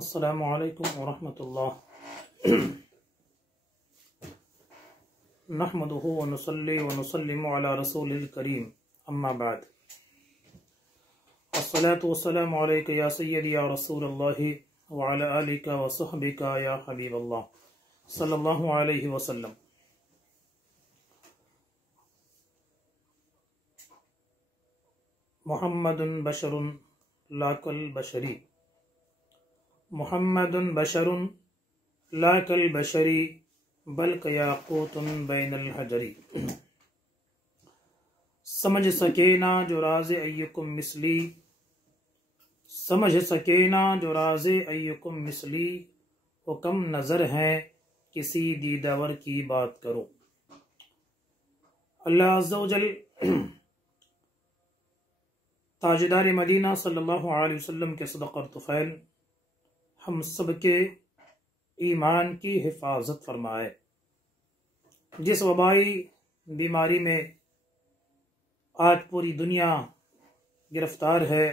अस्सलामु अलैकुम वरहमतुल्लाह। नहमदुहु व नुसल्ली व नुसल्लिमु अला रसूलिल करीम, अम्मा बाद। अस्सलातु वस्सलामु अलैका या सय्यदी या रसूलल्लाहि व अला आलिका व सहबिका या हबीबल्लाह सल्लल्लाहु अलैहि वसल्लम। मुहम्मदुन बशरुन ला कल बशरी, मुहम्मदुन बशरुन ला कल बशरी बल याक़ूतुन बैनल हजरी। समझ सके ना जो राज़े अय्युकुम मिसली, समझ सके ना जो राज़े अय्युकुम मिसली, वो कम नज़र है किसी दीदावर की बात करो। अल्लाह अज़्ज़ा व जल ताजदार मदीना सल्लल्लाहु अलैहि वसल्लम के सदक़ा तुफ़ैल हम सब के ईमान की हिफाजत फरमाए। जिस वबाई बीमारी में आज पूरी दुनिया गिरफ्तार है,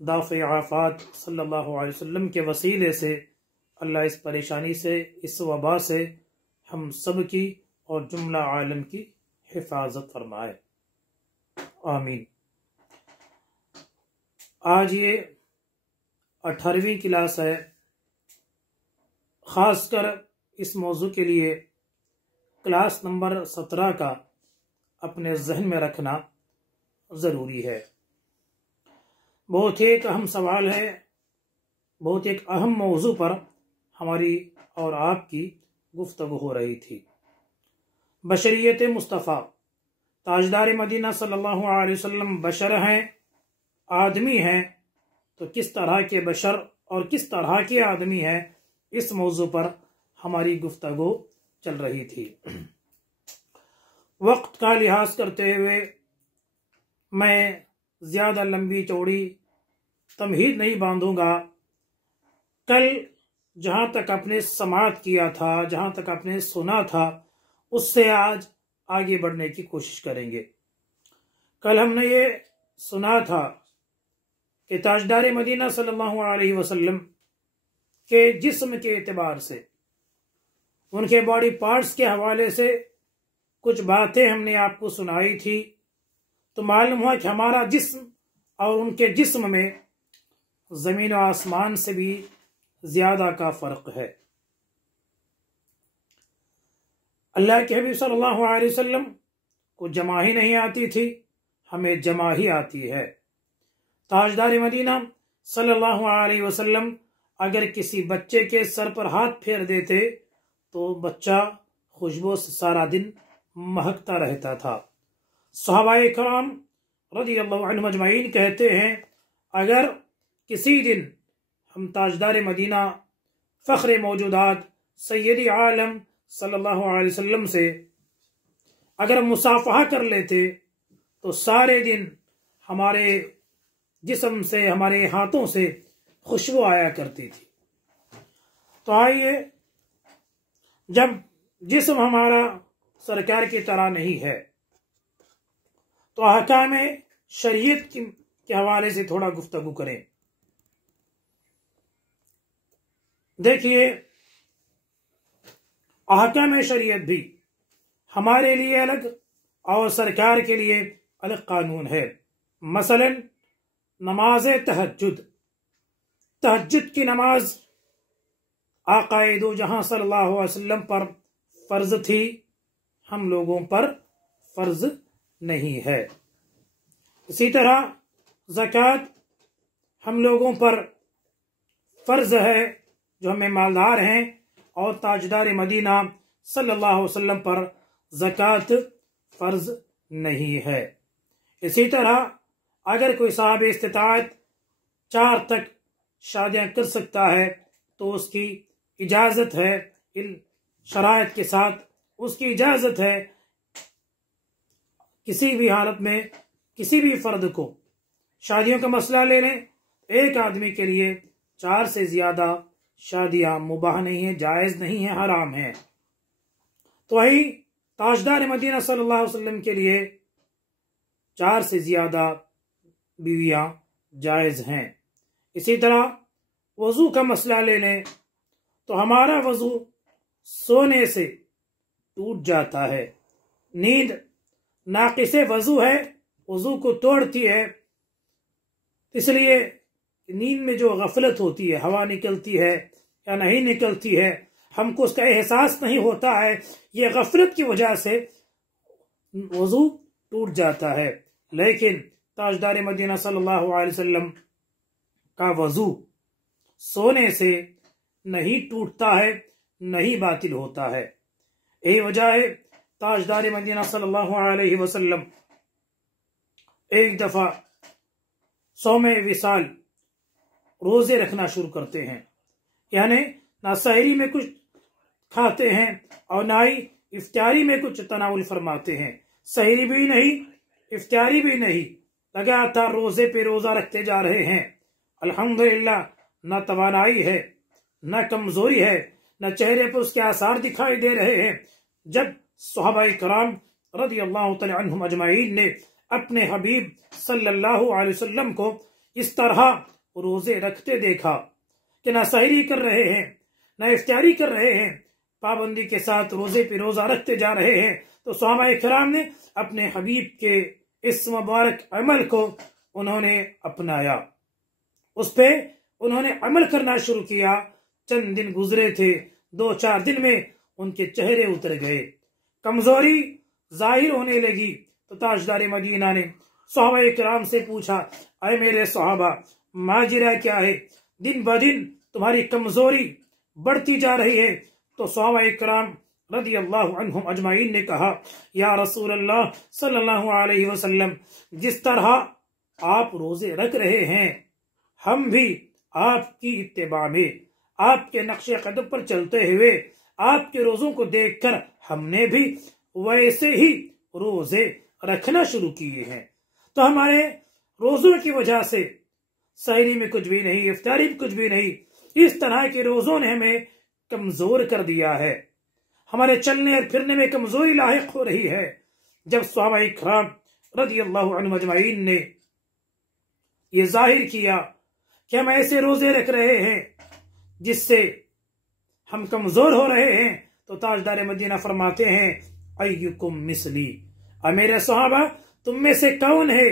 दाफ़े आफ़ात सल्लल्लाहु अलैहि वसल्लम के वसीले से अल्लाह इस परेशानी से, इस वबा से हम सब की और जुमला आलम की हिफाजत फरमाए, आमीन। आज ये 18वीं क्लास है। ख़ासकर इस मौजू के लिए क्लास नंबर 17 का अपने जहन में रखना ज़रूरी है। बहुत ही एक अहम सवाल है, बहुत एक अहम मौजू पर हमारी और आपकी गुफ्तगू हो रही थी। बशरियत मुस्तफ़ा, ताजदार मदीना सल्लल्लाहु अलैहि वसल्लम बशर हैं, आदमी हैं, तो किस तरह के बशर और किस तरह के आदमी हैं, इस मौजू पर हमारी गुफ्तगू चल रही थी। वक्त का लिहाज करते हुए मैं ज़्यादा लंबी चौड़ी तमहीद नहीं बांधूंगा। कल जहाँ तक आपने समाअत किया था, जहाँ तक आपने सुना था, उससे आज आगे बढ़ने की कोशिश करेंगे। कल हमने ये सुना था कि ताजदार मदीना सल्लल्लाहु अलैहि वसल्लम के जिस्म के एतबार से, उनके बॉडी पार्ट्स के हवाले से कुछ बातें हमने आपको सुनाई थी। तो मालूम हुआ कि हमारा जिस्म और उनके जिस्म में ज़मीन और आसमान से भी ज़्यादा का फ़र्क है। अल्लाह के हबीब सल्लल्लाहु अलैहि वसल्लम को जमा ही नहीं आती थी, हमें जमा ही आती है। ताजदार मदीना सल्लल्लाहु अलैहि वसल्लम अगर किसी बच्चे के सर पर हाथ फेर देते तो बच्चा खुशबू से सारा दिन महकता रहता था। सहाबाए कराम रज़ियल्लाहु अन्हुम अजमईन कहते हैं, अगर किसी दिन हम ताजदार मदीना फ़ख्र मौजूदात सैयदी आलम सल्लल्लाहु अलैहि वसल्लम से अगर मुसाफ़हा कर लेते तो सारे दिन हमारे जिस्म से, हमारे हाथों से खुशबू आया करती थी। तो आइए, जब जिस्म हमारा सरकार की तरह नहीं है तो अहकाम शरीयत के हवाले से थोड़ा गुफ्तगू करें। देखिए, अहकाम शरीयत भी हमारे लिए अलग और सरकार के लिए अलग कानून है। मसलन नमाज तहज्जुद, तहज्जुद की नमाज आक़ाए दो जहां सल्लल्लाहु अलैहि वसल्लम पर फर्ज थी, हम लोगों पर फर्ज नहीं है। इसी तरह ज़कात हम लोगों पर फर्ज है जो हमें मालदार हैं, और ताजदार मदीना सल्लल्लाहु अलैहि वसल्लम पर ज़कात फर्ज नहीं है। इसी तरह अगर कोई साहब इस्तिताअत 4 तक शादियां कर सकता है तो उसकी इजाज़त है, इन शराइत के साथ उसकी इजाज़त है। किसी भी हालत में किसी भी फर्द को शादियों का मसला ले लें, एक आदमी के लिए 4 से ज़्यादा शादियां मुबाह नहीं है, जायज़ नहीं है, हराम है। तो वही ताजदार मदीना सल्लल्लाहु अलैहि वसल्लम के लिए 4 से ज़्यादा बीवियां जायज़ हैं। इसी तरह वजू का मसला ले लें तो हमारा वजू सोने से टूट जाता है। नींद नाक़िसे वजू है, वजू को तोड़ती है। इसलिए नींद में जो गफलत होती है, हवा निकलती है या नहीं निकलती है, हमको उसका एहसास नहीं होता है। ये गफलत की वजह से वजू टूट जाता है। लेकिन ताजदार मदीना सल्लल्लाहु अलैहि वसल्लम का वजू सोने से नहीं टूटता है, नहीं बातिल होता है। यही वजह है ताजदार मदीना सल्लल्लाहु अलैहि वसल्लम एक दफा सौमे विसाल रोजे रखना शुरू करते हैं, यानी ना सहरी में कुछ खाते हैं और ना ही इफ्तारी में कुछ तनावुल फरमाते हैं। सहरी भी नहीं, इफ्तारी भी नहीं, लगातार रोजे पे रोजा रखते जा रहे हैं। अल्हम्दुलिल्लाह, न तवानाई है, न कमजोरी है, न चेहरे पर उसके आसार दिखाई दे रहे हैं। जब सहाबाए कराम रज़ियल्लाहु तआला अन्हुम अजमाइन ने अपने हबीब सल्लल्लाहु अलैहि वसल्लम को इस तरह रोजे रखते देखा कि ना सहरी कर रहे हैं, ना इफ्तारी कर रहे हैं, पाबंदी के साथ रोजे पे रोजा रखते जा रहे हैं, तो सहाबाए किराम ने अपने हबीब के इस मुबारक अमल को उन्होंने अपनाया, उस पे उन्होंने अमल करना शुरू किया। चंद दिन गुजरे थे, 2-4 दिन में उनके चेहरे उतर गए, कमजोरी जाहिर होने लगी। तो ताजदार मदीना ने सहाबाए किराम से पूछा, अरे मेरे सहाबा, माजरा क्या है? दिन ब दिन तुम्हारी कमजोरी बढ़ती जा रही है। तो सहाबाए किराम रज़ियल्लाहु अन्हुम अजमाइन ने कहा, या रसूल अल्लाह सल्लल्लाहु अलैहि वसल्लम, जिस तरह आप रोजे रख रहे हैं, हम भी आपकी इत्तिबा में, आपके नक्शे कदम पर चलते हुए, आपके रोजों को देखकर हमने भी वैसे ही रोजे रखना शुरू किए हैं। तो हमारे रोजों की वजह से सहरी में कुछ भी नहीं, इफ्तारी में कुछ भी नहीं, इस तरह के रोजों ने हमें कमजोर कर दिया है। हमारे चलने और फिरने में कमजोरी लाहिक हो रही है। जब सहाबाए किराम रज़ियल्लाहु अन्हुम अजमाइन ने ये जाहिर किया कि हम ऐसे रोजे रख रहे हैं जिससे हम कमजोर हो रहे हैं, तो ताजदार मदीना फरमाते हैं, अय्युकुम मिसली, मेरे सहाबा तुम में से कौन है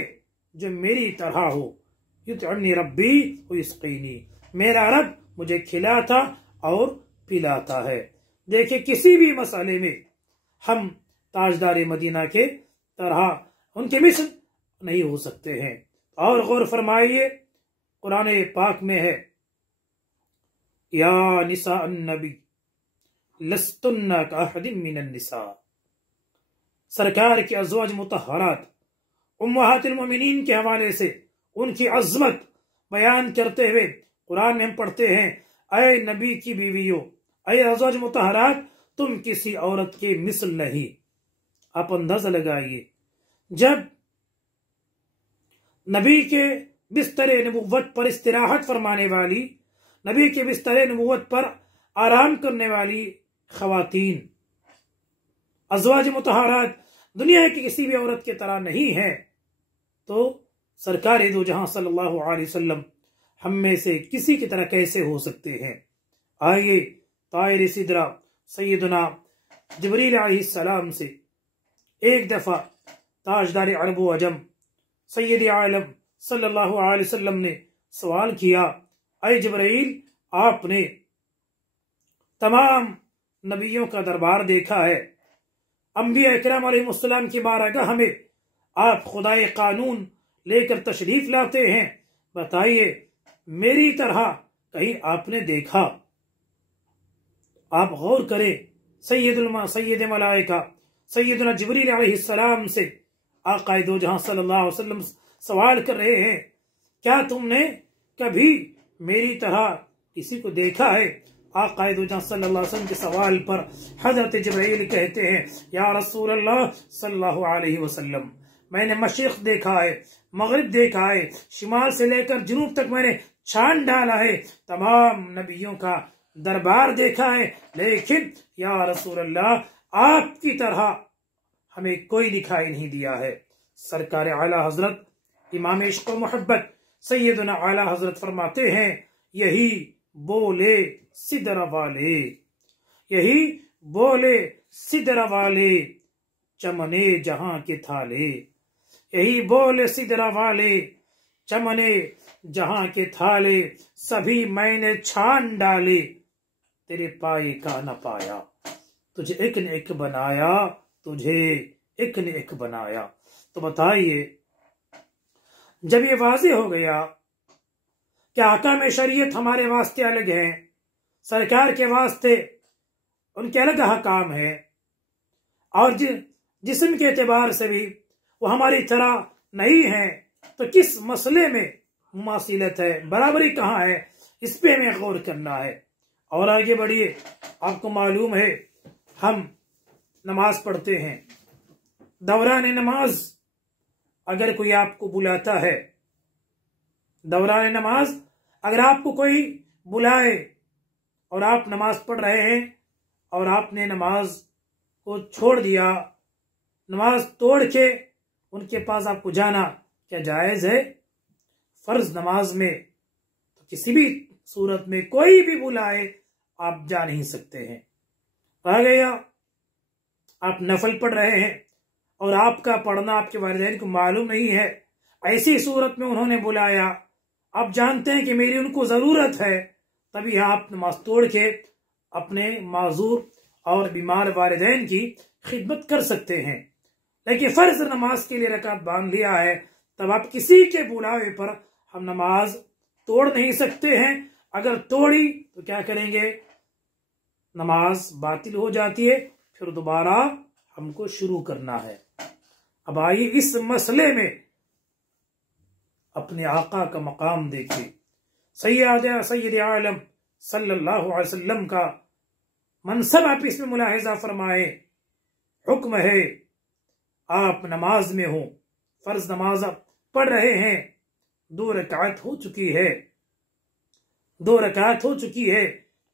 जो मेरी तरह हो? युतअनी रब्बी व युस्क़ीनी, मेरा रब मुझे खिलाता और पिलाता है। देखिए, किसी भी मसले में हम ताजदार मदीना के तरह उनके मिसल नहीं हो सकते हैं। और गौर फरमाइए, कुरान पाक में है, या निसा अन्नबी लस्तुन्ना काहदिन मिनन निसा, सरकार के अज़वाज मुतहरात उम्महातुल मोमिनीन के हवाले से उनकी अजमत बयान करते हुए कुरान में हम पढ़ते हैं, अय नबी की बीवियों, अय अज़वाज मुतहरात, तुम किसी औरत के मिसल नहीं। आप अंदाजा लगाइए, जब नबी के बिस्तरे नबुव्वत पर इस्तिराहत फरमाने वाली, नबी के बिस्तरे नबुव्वत पर आराम करने वाली खवातीन, अज़वाज मुतहरात दुनिया की किसी भी औरत की तरह नहीं है, तो सरकार दो जहां सल्लल्लाहु अलैहि वसल्लम हम में से किसी की तरह कैसे हो सकते हैं? आइए तायर सिदरा सैयदना जिब्रील अलैहिस्सलाम से एक दफा ताजदार अरब व अजम सैयद आलम सल्लल्लाहु अलैहि वसल्लम ने सवाल किया, अय जिब्रील, आपने तमाम नबियों का दरबार देखा है, अंबिया इकराम अलैहिस्सलाम की बारगाह में आप खुदाए कानून लेकर तशरीफ लाते हैं, बताइए मेरी तरह कहीं आपने देखा? आप गौर करें, सैयद मलाइका सैयदना जिब्रील अलैहिस्सलाम से आक़ाए दो जहां सल्लल्लाहु अलैहि वसल्लम सवाल कर रहे हैं, क्या तुमने कभी मेरी तरह किसी को देखा है? आक़ाए दो जहां सल्लल्लाहु अलैहि वसल्लम के सवाल पर हजरत जिब्रील कहते हैं, या रसूल अल्लाह सल्लल्लाहु अलैहि वसल्लम, मैंने मशरिक़ देखा है, मगरिब देखा है, शिमाल से लेकर जुनूब तक मैंने छान डाला है, तमाम नबियों का दरबार देखा है, लेकिन या रसूल अल्लाह आपकी तरह हमें कोई दिखाई नहीं दिया है। सरकार आला हजरत इमाम इश्क़ व मोहब्बत सैयदना आला हजरत फरमाते हैं, यही बोले सिदर वाले, यही बोले सिदर वाले चमने जहां के थाले, यही बोले सिदर वाले चमने जहां के थाले, सभी मैंने छान डाले तेरे पाए का न पाया, तुझे एक न एक बनाया, तुझे एक न एक बनाया। तो बताइए, जब ये वाज़ेह हो गया कि आकाम शरीयत हमारे वास्ते अलग है, सरकार के वास्ते उनके अलग हकाम है, और जिस्म के एतबार से भी वो हमारी तरह नहीं है, तो किस मसले में मुमासिलत है, बराबरी कहाँ है, इस पे हमें गौर करना है। और आगे बढ़िए, आपको मालूम है हम नमाज पढ़ते हैं, दौरान नमाज अगर कोई आपको बुलाता है, दौरान नमाज अगर आपको कोई बुलाए और आप नमाज पढ़ रहे हैं और आपने नमाज को छोड़ दिया, नमाज तोड़ के उनके पास आपको जाना क्या जायज़ है? फर्ज नमाज में तो किसी भी सूरत में कोई भी बुलाए आप जा नहीं सकते हैं। रह गया आप नफल पढ़ रहे हैं और आपका पढ़ना आपके वालिदैन को मालूम नहीं है, ऐसी सूरत में उन्होंने बुलाया, आप जानते हैं कि मेरी उनको ज़रूरत है, तभी आप नमाज तोड़ के अपने माजूर और बीमार वालिदैन की खिदमत कर सकते हैं। लेकिन फ़र्ज नमाज के लिए रकात बांध लिया है, तब आप किसी के बुलावे पर हम नमाज तोड़ नहीं सकते हैं। अगर तोड़ी तो क्या करेंगे? नमाज बातिल हो जाती है, फिर दोबारा हमको शुरू करना है। अब आइए इस मसले में अपने आका का मकाम देखिए। सैयद आलम सल्लल्लाहु अलैहि वसल्लम का मनसब आप इसमें मुलाहिजा फरमाए। हुक्म है आप नमाज में हो, फर्ज नमाज आप पढ़ रहे हैं, 2 रकात हो चुकी है, 2 रकात हो चुकी है,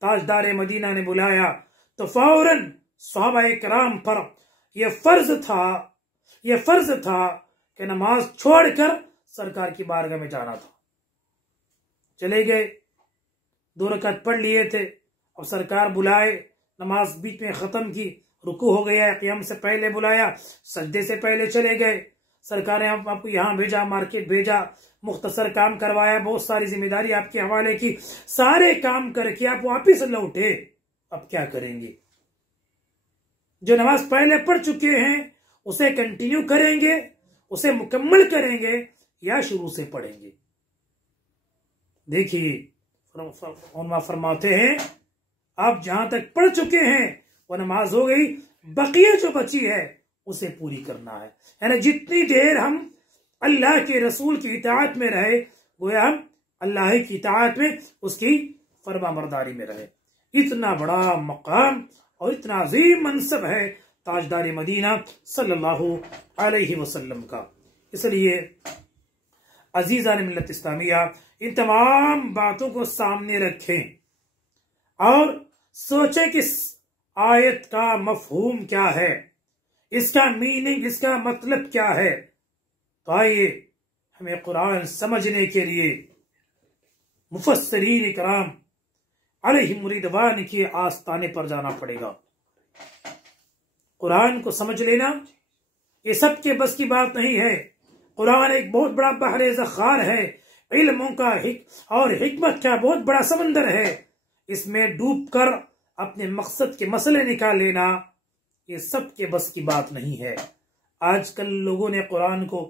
ताजदार मदीना ने बुलाया तो फौरन सहाबाए कराम पर यह फर्ज था कि नमाज छोड़कर सरकार की बारगाह में जाना था। चले गए, 2 रकात पढ़ लिए थे, अब सरकार बुलाए, नमाज बीच में खत्म की, रुकू हो गया, क़ियाम से पहले बुलाया, सजदे से पहले चले गए, सरकार ने आपको यहाँ भेजा, मार्केट भेजा, मुख्तसर काम करवाया, बहुत सारी जिम्मेदारी आपके हवाले की, सारे काम करके आप वापिस लौटे। अब क्या करेंगे? जो नमाज पहले पढ़ चुके हैं उसे कंटिन्यू करेंगे, उसे मुकम्मल करेंगे, या शुरू से पढ़ेंगे? देखिए फरमाते हैं आप जहां तक पढ़ चुके हैं वो नमाज हो गई, बकिया जो बची है उसे पूरी करना है। यानी जितनी देर हम अल्लाह के रसूल की इताअत में रहे, गोया हम अल्लाह की इताअत में, उसकी फरमाबरदारी में रहे। इतना बड़ा मकाम और इतना अजीम मनसब है ताजदार मदीना सल्लल्लाहु अलैहि वसल्लम का। इसलिए अजीज़ान मिल्लत इस्लामिया, इन तमाम बातों को सामने रखें और सोचें कि आयत का मफहूम क्या है, इसका मीनिंग, इसका मतलब क्या है। तो आइए हमें कुरान समझने के लिए मुफस्सिरीन इकराम अलैहिम रिदवान के आस्ताने पर जाना पड़ेगा। कुरान को समझ लेना ये सबके बस की बात नहीं है। कुरान एक बहुत बड़ा बहरे ज़खार है, इल्मों का और हिकमत का बहुत बड़ा समंदर है। इसमें डूबकर अपने मकसद के मसले निकाल लेना ये सबके बस की बात नहीं है। आजकल लोगों ने कुरान को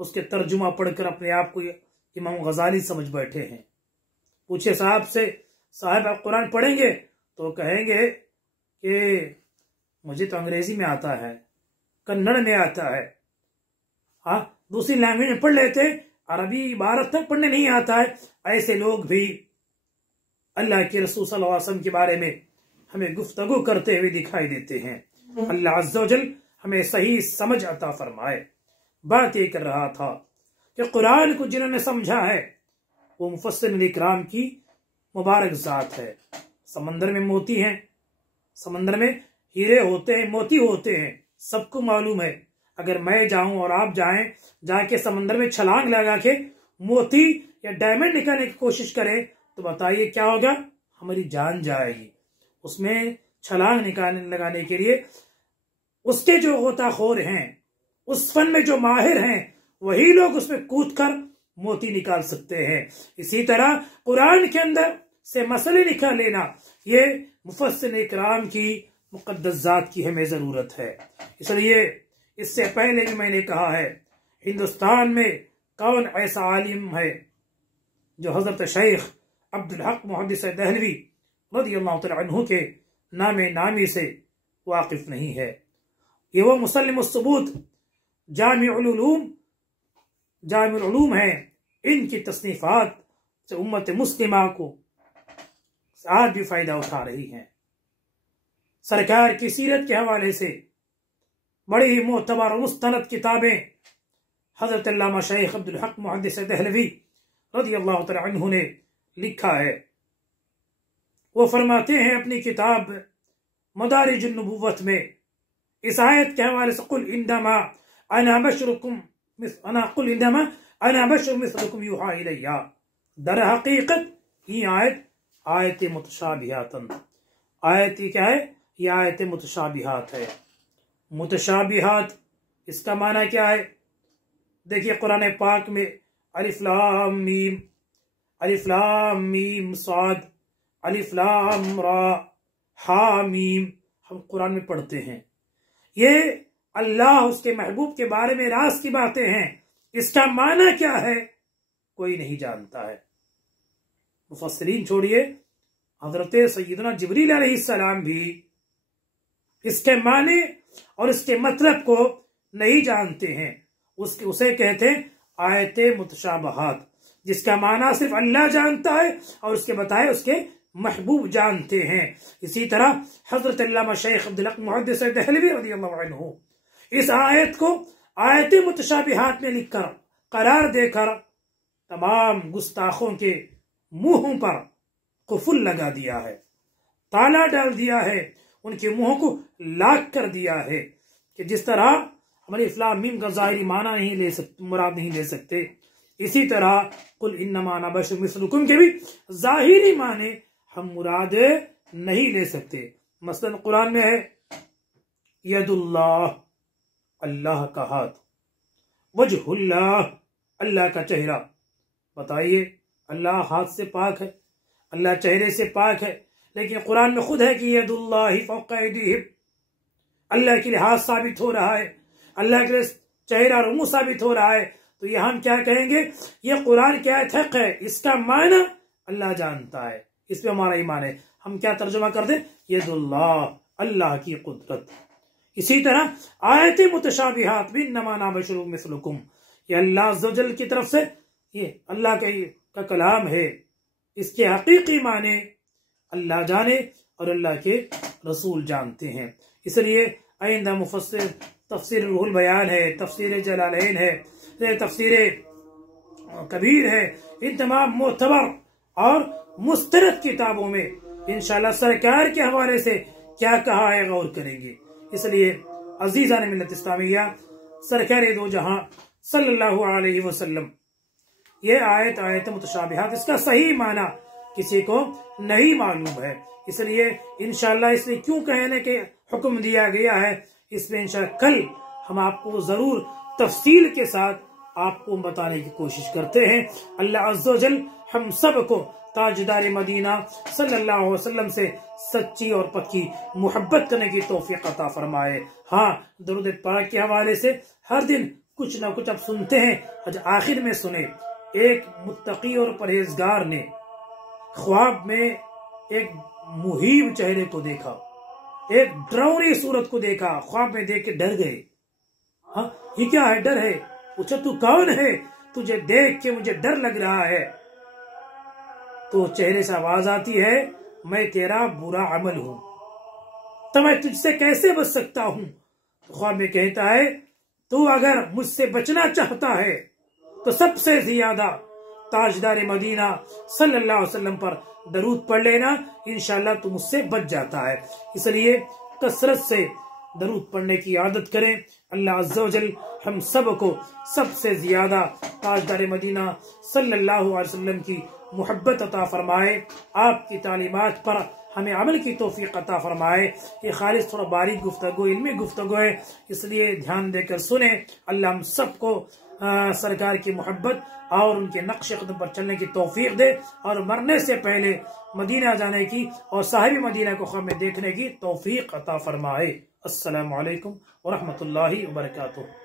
उसके तर्जुमा पढ़कर अपने आप को इमाम गजाली समझ बैठे हैं। पूछे साहब से, साहब आप कुरान पढ़ेंगे? तो कहेंगे कि मुझे तो अंग्रेजी में आता है, कन्नड़ में आता है, हाँ दूसरी लैंग्वेज में पढ़ लेते, अरबी इबारत तक पढ़ने नहीं आता है। ऐसे लोग भी अल्लाह के रसूल सल्लल्लाहु अलैहि वसल्लम के बारे में हमें गुफ्तगू करते हुए दिखाई देते हैं। अल्लाह अज़्ज़ा व जल हमें सही समझ अता फरमाए। बात ये कर रहा था कि कुरान को जिन्होंने समझा है वो मुफस्सिरीन इकराम की मुबारक जात है। समंदर में मोती हैं, समंदर में हीरे होते हैं, मोती होते हैं, सबको मालूम है। अगर मैं जाऊं और आप जाएं, जाके समंदर में छलांग लगा के मोती या डायमंड निकालने की कोशिश करें तो बताइए क्या होगा, हमारी जान जाएगी। उसमें छलांग लगाने के लिए उसके जो गोताखोर हैं, उस फन में जो माहिर हैं, वही लोग उसमें कूद कर मोती निकाल सकते हैं। इसी तरह कुरान के अंदर से मसले निकाल लेना, ये मुफस्सिर इकराम की मुक़द्दस ज़ात की हमें ज़रूरत है। इसलिए इससे पहले भी मैंने कहा है, हिंदुस्तान में कौन ऐसा आलिम है जो हज़रत शेख अब्दुल हक मुहद्दिस दहलवी रज़ियल्लाहु तआला अन्हु के नामी से वाकिफ नहीं है। ये वो मुसल्लिमुस सुबूत जामिउल उलूम है। इनकी तस्नीफात से उम्मत मुस्लिमा को आज भी फायदा उठा रही हैं। सरकार की सीरत के हवाले से बड़ी ही मोतबर और मुस्तनद किताबें हजरत अल्लामा शेख अब्दुल हक मुहद्दिस दहलवी रज़ियल्लाहु तआला अन्हु ने लिखा है। वो फरमाते हैं अपनी किताब मदारिजुन नबुव्वत में इस आयत के हवाले से, कुल इन्नमा अना बशरुम मिस्लुकुम युहा इलैया, दर हकीकत ये आयत मुतशाबिहातन, आयत क्या है, ये आयत मुतशाबिहात है। मुतशाबिहात इसका माना क्या है? देखिए कुरान पाक में अलिफ लाम मीम साद, अलिफ लाम रा हा मीम, हम कुरान में पढ़ते हैं। ये अल्लाह उसके महबूब के बारे में राज की बातें हैं। इसका माना क्या है कोई नहीं जानता है। मुफस्सिरीन छोड़िए, हजरत सैयदना जिब्रील अलैहिस्सलाम भी इसके माने और इसके मतलब को नहीं जानते हैं। उसे कहते हैं आयते मुतशाबहात, जिसका माना सिर्फ अल्लाह जानता है और उसके बताए उसके महबूब जानते हैं। इसी तरह हजरत अल्लामा शेख अब्दुल हक मुहद्दिस दहलवी रज़ियल्लाहु अन्हु इस आयत को आयते मुतशाबिहात में लिखकर करार देकर तमाम गुस्ताखों के मुंहों पर कुफुल लगा दिया है, ताला डाल दिया है, उनके मुंहों को लाक कर दिया है कि जिस तरह हमारे इस्लाम मीम का ज़ाहिरी माना नहीं ले सकते, मुराद नहीं ले सकते, इसी तरह कुल इन्नमा अना बशरुम मिस्लुकुम के भी ज़ाहिरी माने हम मुराद नहीं ले सकते। मसलन कुरान में है यदुल्लाह, अल्लाह का हाथ, वजहुल्लाह, अल्लाह का चेहरा। बताइए अल्लाह हाथ से पाक है, अल्लाह चेहरे से पाक है, लेकिन कुरान में खुद है कि यदुल्लाहि फौqa अयदीहिम, अल्लाह के लिए हाथ साबित हो रहा है, अल्लाह के लिए चेहरा और मुंह साबित हो रहा है। तो ये हम क्या कहेंगे, ये कुरान की आयत हक है, इसका माना अल्लाह जानता है, इस पे हमारा ईमान है। हम क्या तर्जुमा कर दें, यदुल्लाह, अल्लाह की कुदरत। इसी तरह आयत मुतशाबिहात बिन्नमा अना बशरुम मिस्लुकुम, ये अल्लाह अज़्ज़ व जल की तरफ से ये अल्लाह का कलाम है। इसके हकीकी माने अल्लाह जाने और अल्लाह के रसूल जानते हैं। इसलिए आइंदा मुफस्सिर तफसीर रूहुल बयान है, तफसीर जलालैन है, तफसीर कबीर है, इन तमाम मोतबर और मुस्तरद किताबों में इंशाअल्लाह सरकार के हवाले से क्या कहा है गौर करेंगे। इसलिए अजीज़ान मिल्लत इस्लामिया, सरकार दो जहां सल्लल्लाहु अलैहि वसल्लम, ये आयत मुतशाबिहात, इसका सही माना किसी को नहीं मालूम है। इसलिए इंशाअल्लाह इसमें क्यों कहने के हुक्म दिया गया है, इसमें इंशाअल्लाह कल हम आपको जरूर तफसील के साथ आपको बताने की कोशिश करते हैं। अल्लाह अज़्ज़ व जल हम सब को ताजदार मदीना सल्लल्लाहु अलैहि वसल्लम से सच्ची और पक्की मोहब्बत करने की तौफीक अता फरमाए। हाँ, दरूद पाक के हवाले से हर दिन कुछ ना कुछ आप सुनते हैं। आज आखिर में सुने, एक मुत्तकी और परहेजगार ने ख्वाब में एक मुहीब चेहरे को देखा, एक डरावनी सूरत को देखा, ख्वाब में देख के डर गए। हाँ, ये क्या है? डर है। पूछा तू कौन है? तुझे देख के मुझे डर लग रहा है। तो चेहरे से आवाज आती है, मैं तेरा बुरा अमल हूं, तो मैं तुझसे कैसे बच सकता हूं? तो ख्वाब में कहता है, तू अगर मुझसे बचना चाहता है तो सबसे ज्यादा ताजदार मदीना सल्लल्लाहु अलैहि वसल्लम पर दरूद पढ़ लेना, इंशाअल्लाह तू मुझसे बच जाता है। इसलिए कसरत से दरूद पढ़ने की आदत करें। अल्लाह अज़्ज़ा वजल हम सब को सबसे ज्यादा ताजदार मदीना सल्लल्लाहु अलैहि वसल्लम की मोहब्बत अता फरमाए, आपकी तालीमात पर हमें अमल की तौफीक अता फरमाए। ये खालिस थोड़ा बारीक गुफ्तगू, इल्मी गुफ्तगू है, इसलिए ध्यान देकर सुने। अल्लाह हम सबको सरकार की मोहब्बत और उनके नक्श कदम पर चलने की तौफीक दे, और मरने से पहले मदीना जाने की और साहिब मदीना को हमें देखने की तौफीक अता फरमाए। अस्सलामु अलैकुम व रहमतुल्लाहि व बरकातुहू।